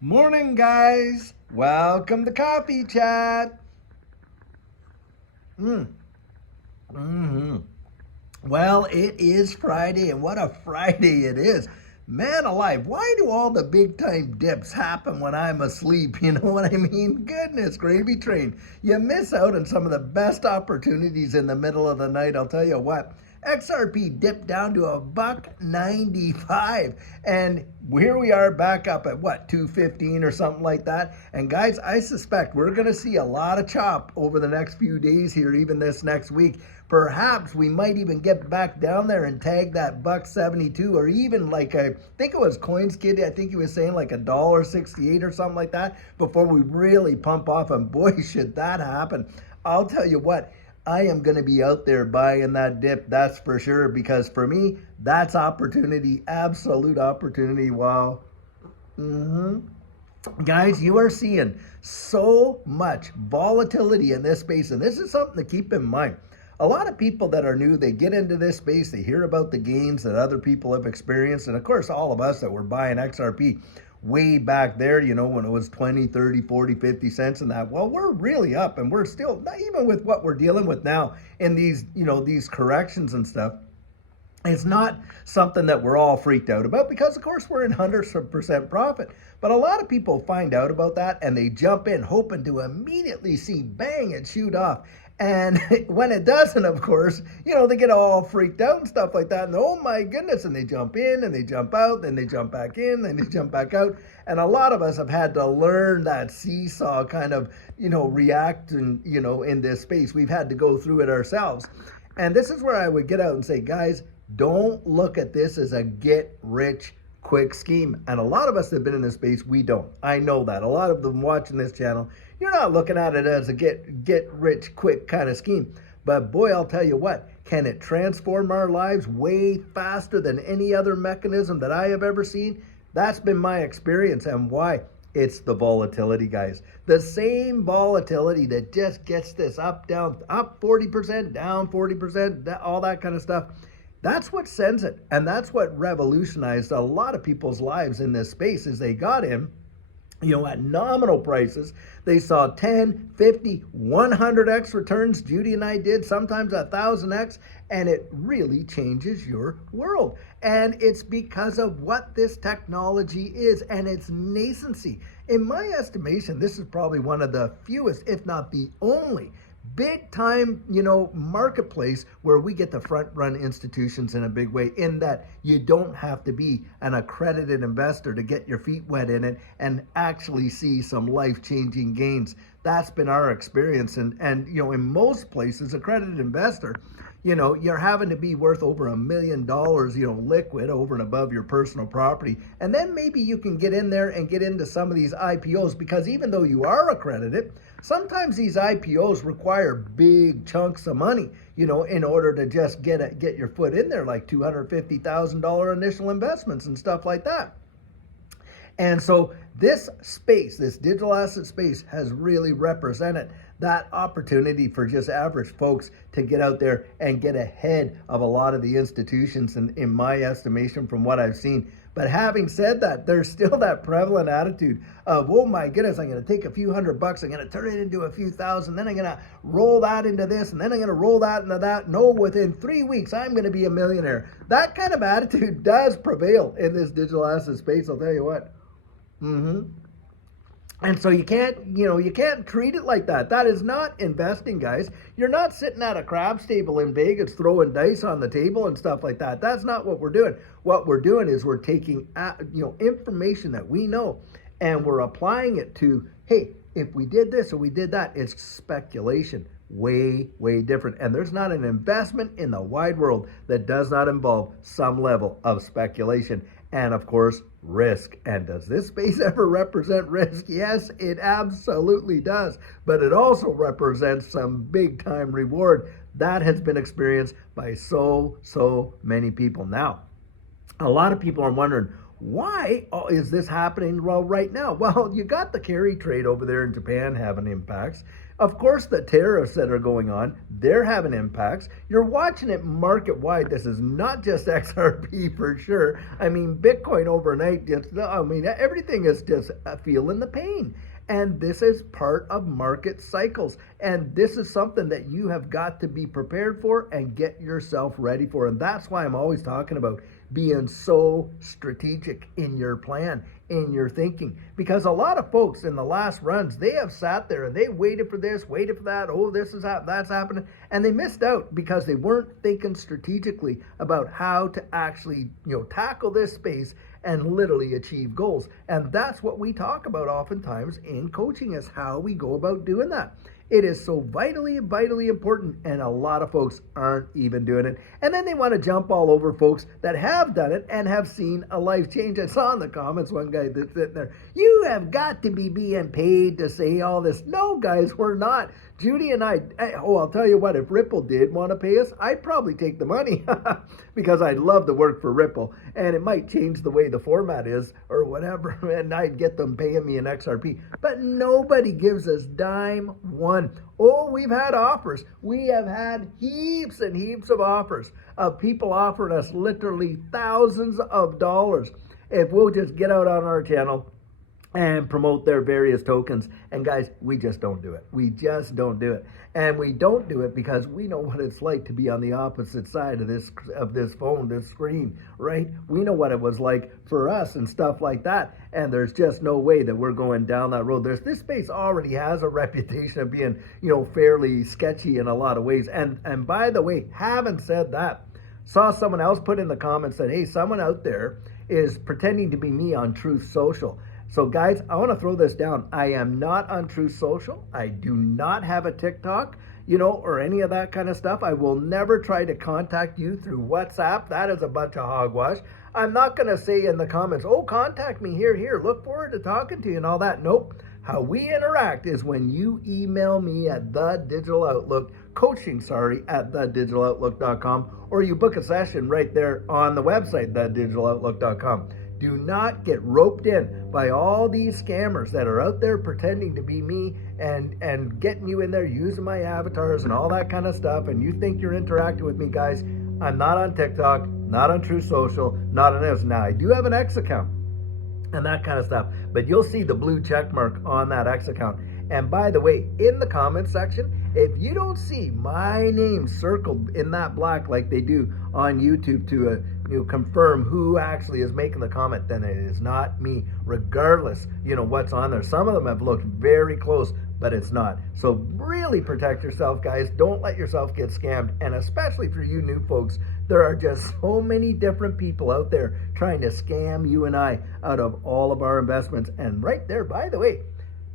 Morning, guys. Welcome to Coffee Chat. Mm. hmm Well, it is Friday, and what a Friday it is. Man alive, why do all the big time dips happen when I'm asleep? You know what I mean? Goodness, gravy train. You miss out on some of the best opportunities in the middle of the night. I'll tell you what. XRP dipped down to a buck 95, and here we are back up at what, 215 or something like that. And guys, I suspect we're going to see a lot of chop over the next few days here, even this next week. Perhaps we might even get back down there and tag that buck 72, or even like I think it was Coins Kid. I think he was saying like $1.68 or something like that before we really pump off. And boy, should that happen! I'll tell you what. I am going to be out there buying that dip, that's for sure, because for me, that's opportunity, absolute opportunity. Wow. hmm Guys, you are seeing so much volatility in this space, and this is something to keep in mind. A lot of people that are new, they get into this space, they hear about the gains that other people have experienced, and of course, all of us that were buying XRP way back there, when it was 20, 30, 40, 50 cents and that. Well, we're really up, and we're still, not even with what we're dealing with now in these, these corrections and stuff. It's not something that we're all freaked out about because, of course, we're in 100% profit. But a lot of people find out about that and they jump in hoping to immediately see bang it shoot off. And when it doesn't, of course, they get all freaked out and stuff like that. And oh my goodness, and they jump in and they jump out, then they jump back in, then they jump back out. And a lot of us have had to learn that seesaw kind of, react and, in this space. We've had to go through it ourselves. And this is where I would get out and say, guys, don't look at this as a get rich quick scheme. And a lot of us that have been in this space, we don't. I know that. A lot of them watching this channel, you're not looking at it as a get rich quick kind of scheme. But boy, I'll tell you what, can it transform our lives way faster than any other mechanism that I have ever seen? That's been my experience. And why? It's the volatility, guys. The same volatility that just gets this up, down, up 40%, down 40%, all that kind of stuff. That's what sends it. And that's what revolutionized a lot of people's lives in this space as they got in, at nominal prices. They saw 10, 50, 100x returns. Judy and I did, sometimes 1,000x, and it really changes your world. And it's because of what this technology is and its nascency. In my estimation, this is probably one of the fewest, if not the only, big time, marketplace where we get to front run institutions in a big way, in that you don't have to be an accredited investor to get your feet wet in it and actually see some life changing gains. That's been our experience. And in most places, accredited investor, you're having to be worth over $1 million, liquid over and above your personal property. And then maybe you can get in there and get into some of these IPOs, because even though you are accredited, sometimes these IPOs require big chunks of money, in order to just get your foot in there, like $250,000 initial investments and stuff like that. And so this space, this digital asset space, has really represented that opportunity for just average folks to get out there and get ahead of a lot of the institutions, and in my estimation, from what I've seen. But having said that, there's still that prevalent attitude of, oh my goodness, I'm going to take a few $100, I'm going to turn it into a few thousand, then I'm going to roll that into this, and then I'm going to roll that into that. No, within 3 weeks, I'm going to be a millionaire. That kind of attitude does prevail in this digital asset space, I'll tell you what. And so you can't treat it like that. That is not investing, guys. You're not sitting at a craps table in Vegas throwing dice on the table and stuff like that. That's not what we're doing. What we're doing is we're taking information that we know and we're applying it to, hey, if we did this or we did that. It's speculation. Way, way different. And there's not an investment in the wide world that does not involve some level of speculation. And of course, risk. And does this space ever represent risk? Yes, it absolutely does. But it also represents some big time reward that has been experienced by so many people. Now, a lot of people are wondering, why is this happening right now? Well, you got the carry trade over there in Japan having impacts. Of course, the tariffs that are going on, they're having impacts. You're watching it market wide. This is not just XRP for sure. I mean, Bitcoin overnight, everything is just feeling the pain. And this is part of market cycles. And this is something that you have got to be prepared for and get yourself ready for. And that's why I'm always talking about being so strategic in your plan, in your thinking. Because a lot of folks in the last runs, they have sat there and they waited for this, waited for that. Oh, that's happening. And they missed out because they weren't thinking strategically about how to actually, tackle this space and literally achieve goals. And that's what we talk about oftentimes in coaching, is how we go about doing that. It is so vitally important, and a lot of folks aren't even doing it. And then they want to jump all over folks that have done it and have seen a life change. I saw in the comments one guy that's sitting there, you have got to be being paid to say all this. No, guys, we're not. Judy and I'll tell you what, if Ripple did want to pay us, I'd probably take the money because I'd love to work for Ripple, and it might change the way the format is or whatever, and I'd get them paying me in XRP. But nobody gives us dime one. Oh, we've had offers. We have had heaps and heaps of offers of people offering us literally thousands of dollars if we'll just get out on our channel and promote their various tokens. And guys, we just don't do it. We just don't do it. And we don't do it because we know what it's like to be on the opposite side of this phone, this screen, right? We know what it was like for us and stuff like that. And there's just no way that we're going down that road. This space already has a reputation of being, fairly sketchy in a lot of ways. And by the way, having said that, saw someone else put in the comments that, hey, someone out there is pretending to be me on Truth Social. So guys, I want to throw this down. I am not on Truth Social. I do not have a TikTok, or any of that kind of stuff. I will never try to contact you through WhatsApp. That is a bunch of hogwash. I'm not going to say in the comments, oh, contact me here. Look forward to talking to you and all that. Nope. How we interact is when you email me at coaching at thedigitaloutlook.com, or you book a session right there on the website, thedigitaloutlook.com. Do not get roped in by all these scammers that are out there pretending to be me and getting you in there using my avatars and all that kind of stuff, and you think you're interacting with me. Guys, I'm not on TikTok, not on True Social, not on this. Now, I do have an X account and that kind of stuff, but you'll see the blue check mark on that X account. And by the way, in the comments section, if you don't see my name circled in that black like they do on YouTube to confirm who actually is making the comment, then it is not me, regardless, what's on there. Some of them have looked very close, but it's not. So really protect yourself, guys. Don't let yourself get scammed. And especially for you new folks, there are just so many different people out there trying to scam you and I out of all of our investments. And right there, by the way,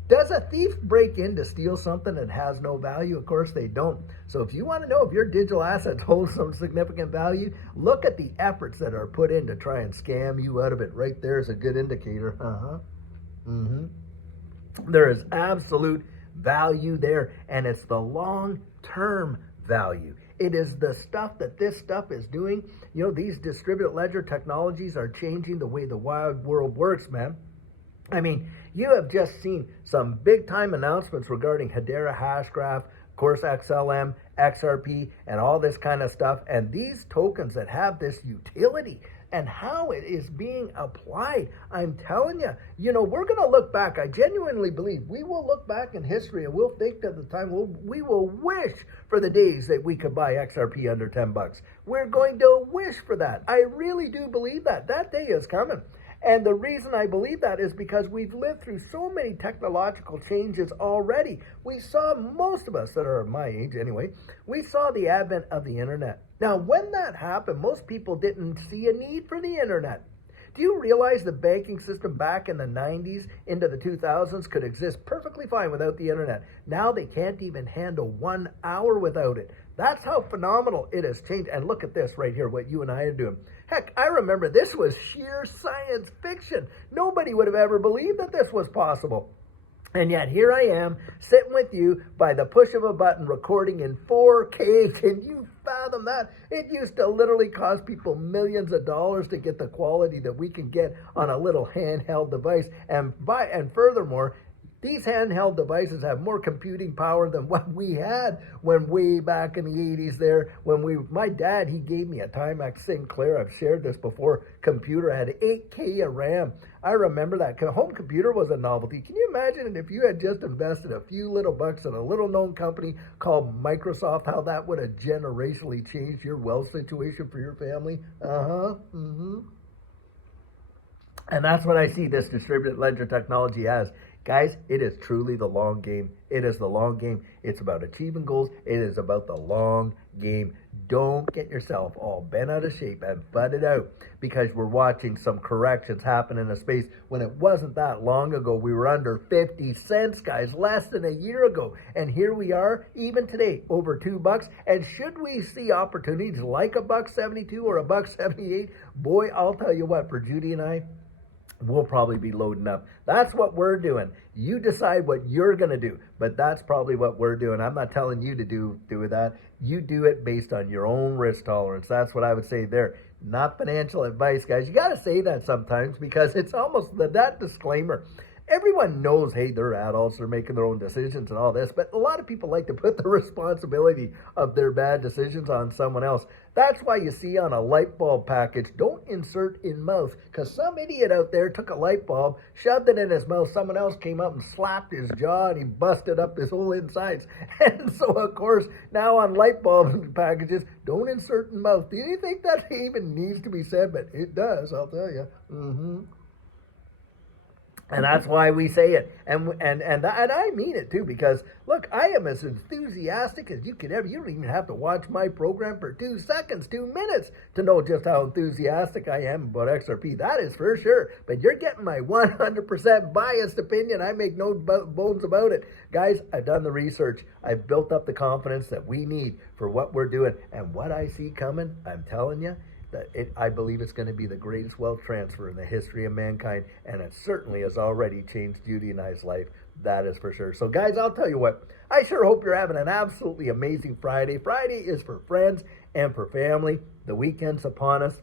does a thief break in to steal something that has no value? Of course they don't. So if you want to know if your digital assets hold some significant value, look at the efforts that are put in to try and scam you out of it. Right there is a good indicator. There is absolute value there, and it's the long-term value. It is the stuff that this stuff is doing. These distributed ledger technologies are changing the way the wild world works, man. I mean, you have just seen some big-time announcements regarding Hedera Hashgraph, of course, XLM, XRP, and all this kind of stuff. And these tokens that have this utility and how it is being applied, I'm telling you, we're going to look back. I genuinely believe we will look back in history and we'll think at the time, we will wish for the days that we could buy XRP under 10 bucks. We're going to wish for that. I really do believe that. That day is coming. And the reason I believe that is because we've lived through so many technological changes already. We saw, most of us that are my age anyway, we saw the advent of the internet. Now, when that happened, most people didn't see a need for the internet. Do you realize the banking system back in the 90s into the 2000s could exist perfectly fine without the internet? Now they can't even handle 1 hour without it. That's how phenomenal it has changed. And look at this right here, what you and I are doing. Heck, I remember this was sheer science fiction. Nobody would have ever believed that this was possible. And yet here I am, sitting with you by the push of a button, recording in 4K. Can you fathom that? It used to literally cost people millions of dollars to get the quality that we can get on a little handheld device. And furthermore, These handheld devices have more computing power than what we had when way back in the 80s there. My dad, he gave me a Timex Sinclair. I've shared this before. Computer had 8K of RAM. I remember that. Home computer was a novelty. Can you imagine if you had just invested a few little bucks in a little known company called Microsoft, how that would have generationally changed your wealth situation for your family? And that's what I see this distributed ledger technology as. Guys, it is truly the long game. It is the long game. It's about achieving goals. It is about the long game. Don't get yourself all bent out of shape and butt it out because we're watching some corrections happen in a space when it wasn't that long ago. We were under 50 cents, guys, less than a year ago. And here we are, even today, over $2. And should we see opportunities like $1.72 or $1.78, boy, I'll tell you what, for Judy and I, we'll probably be loading up. That's what we're doing. You decide what you're going to do, but that's probably what we're doing. I'm not telling you to do that. You do it based on your own risk tolerance. That's what I would say there. Not financial advice, guys. You got to say that sometimes because it's almost that disclaimer. Everyone knows, hey, they're adults, they're making their own decisions and all this, but a lot of people like to put the responsibility of their bad decisions on someone else. That's why you see on a light bulb package, don't insert in mouth, because some idiot out there took a light bulb, shoved it in his mouth, someone else came up and slapped his jaw, and he busted up his whole insides. And so, of course, now on light bulb packages, don't insert in mouth. Do you think that even needs to be said? But it does, I'll tell you. And that's why we say it. And I mean it too, because look, I am as enthusiastic as you could ever. You don't even have to watch my program for 2 seconds, 2 minutes to know just how enthusiastic I am about XRP. That is for sure. But you're getting my 100% biased opinion. I make no bones about it. Guys, I've done the research. I've built up the confidence that we need for what we're doing. And what I see coming, I'm telling you, I believe it's going to be the greatest wealth transfer in the history of mankind, and it certainly has already changed Judy and I's life. That is for sure. So, guys, I'll tell you what, I sure hope you're having an absolutely amazing Friday. Friday is for friends and for family. The weekend's upon us,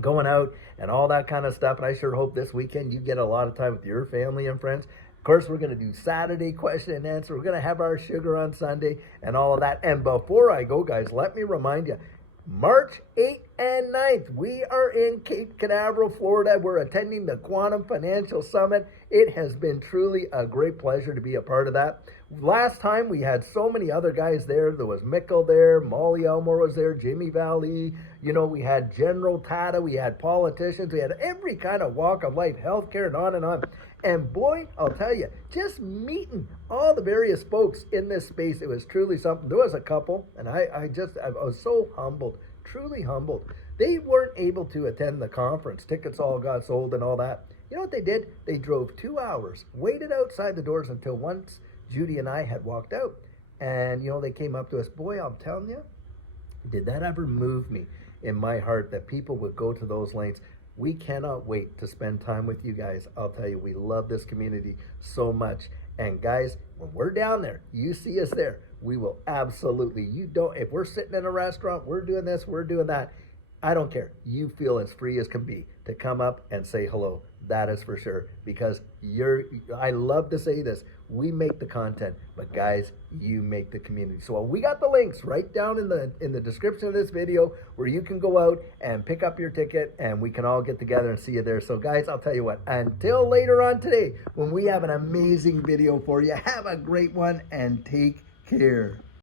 going out and all that kind of stuff, and I sure hope this weekend you get a lot of time with your family and friends. Of course, we're going to do Saturday question and answer. We're going to have our sugar on Sunday and all of that. And before I go, guys, let me remind you, March 8th and 9th, we are in Cape Canaveral, Florida. We're attending the Quantum Financial Summit. It has been truly a great pleasure to be a part of that. Last time we had so many other guys there. There was Mikkel there, Molly Elmore was there, Jimmy Valley. You know, we had General Tata, we had politicians, we had every kind of walk of life, healthcare, and on and on. And boy, I'll tell you, just meeting all the various folks in this space, it was truly something. There was a couple, and I was so humbled, truly humbled. They weren't able to attend the conference. Tickets all got sold and all that. You know what they did? They drove 2 hours, waited outside the doors until once Judy and I had walked out. And, you know, they came up to us. Boy, I'm telling you, did that ever move me in my heart that people would go to those lengths? We cannot wait to spend time with you guys. I'll tell you, we love this community so much. And guys, when we're down there, you see us there, we will absolutely, if we're sitting in a restaurant, we're doing this, we're doing that, I don't care. You feel as free as can be to come up and say hello. That is for sure. Because I love to say this, we make the content, but guys, you make the community. So we got the links right down in the description of this video where you can go out and pick up your ticket and we can all get together and see you there. So guys, I'll tell you what, until later on today when we have an amazing video for you, have a great one and take care.